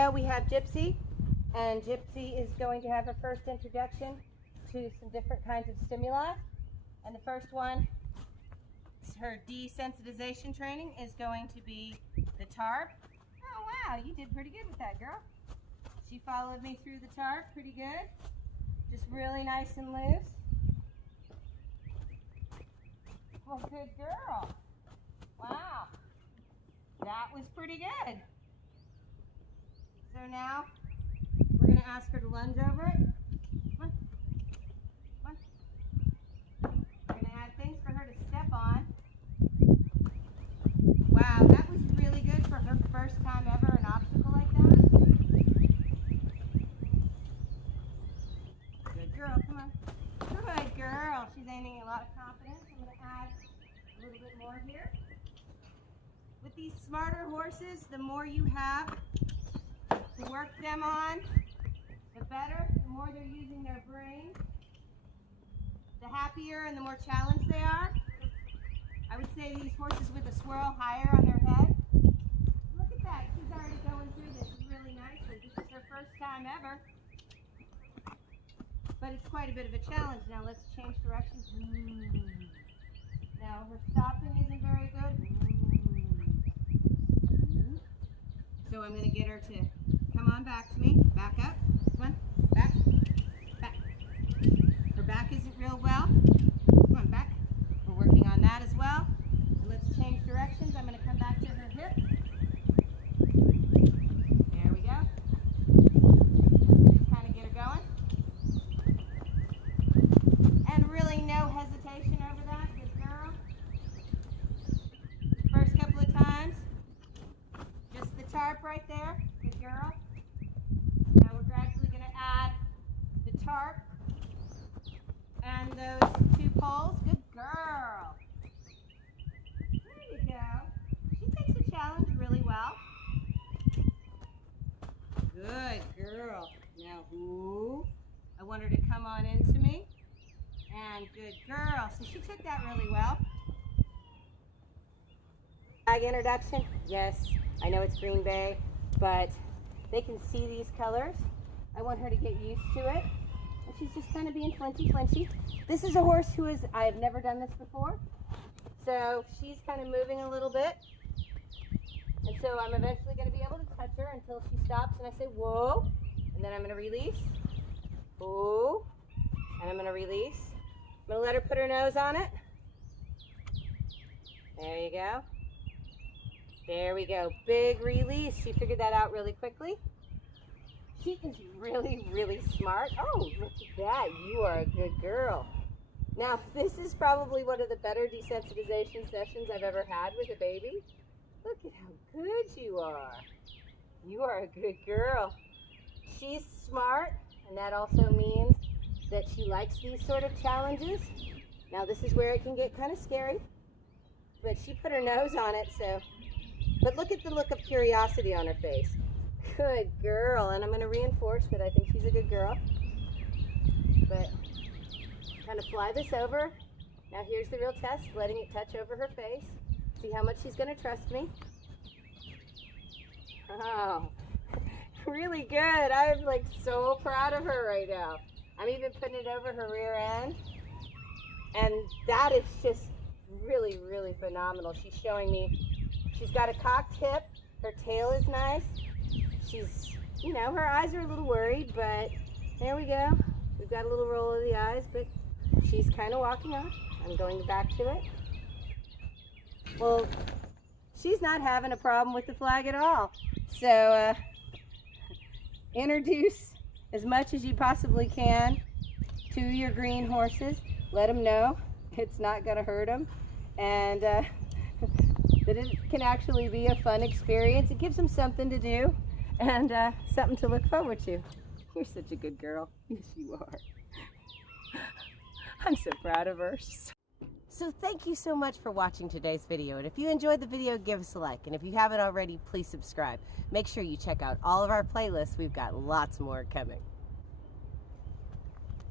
video we have Gypsy, and Gypsy is going to have her first introduction to some different kinds of stimuli. And the first one, her desensitization training, is going to be the Tarp. Oh wow, you did pretty good with that, girl. She followed me through the Tarp pretty good. Just really nice and loose. Well, good girl. Wow. That was pretty good. So now we're going to ask her to lunge over it. Come on. Come on. We're going to add things for her to step on. Wow, that was really good for her first time ever, an obstacle like that. Good girl, come on. Good girl. She's gaining a lot of confidence. I'm going to add a little bit more here. With these smarter horses, the more you have to work them on, the better. The more they're using their brain, the happier and the more challenged they are. I would say these horses with a swirl higher on their head. Look at that. She's already going through this really nicely. This is her first time ever. But it's quite a bit of a challenge. Now let's change directions. Now her stopping isn't very good. So I'm going to get her to come on back to me. Back up. Come on. Back. Back. Her back isn't real well. Come on, back. We're working on that as well. And let's change directions. I'm going to come back to her hip. There we go. Just kind of get her going. And really no hesitation over that. Good girl. First couple of times. Just the Tarp right there. Good girl. Now we're gradually going to add the Tarp and those two poles. Good girl. There you go. She takes a challenge really well. Good girl. Now, ooh, I want her to come on into me. And good girl. So she took that really well. Flag introduction. Yes, I know it's Green Bay, but they can see these colors. I want her to get used to it. And she's just kind of being flinchy. This is a horse I have never done this before. So she's kind of moving a little bit. And so I'm eventually going to be able to touch her until she stops and I say, whoa. And then I'm going to release. Whoa. And I'm going to release. I'm going to let her put her nose on it. There you go. There we go. Big release. She figured that out really quickly. She is really, really smart. Oh, look at that. You are a good girl. Now, this is probably one of the better desensitization sessions I've ever had with a baby. Look at how good you are. You are a good girl. She's smart, and that also means that she likes these sort of challenges. Now, this is where it can get kind of scary, but she put her nose on it, so... But look at the look of curiosity on her face. Good girl. And I'm going to reinforce that I think she's a good girl. But kind of fly this over. Now here's the real test, letting it touch over her face. See how much she's going to trust me. Oh, really good. I'm like so proud of her right now. I'm even putting it over her rear end. And that is just really, really phenomenal. She's showing me she's got a cocked hip. Her tail is nice. She's, you know, her eyes are a little worried, but there we go. We've got a little roll of the eyes, but she's kind of walking off. I'm going back to it. Well, she's not having a problem with the flag at all. So, introduce as much as you possibly can to your green horses. Let them know it's not going to hurt them. And, that it can actually be a fun experience. It gives them something to do and something to look forward to. You're such a good girl. Yes, you are. I'm so proud of her. So thank you so much for watching today's video. And if you enjoyed the video, give us a like. And if you haven't already, please subscribe. Make sure you check out all of our playlists. We've got lots more coming.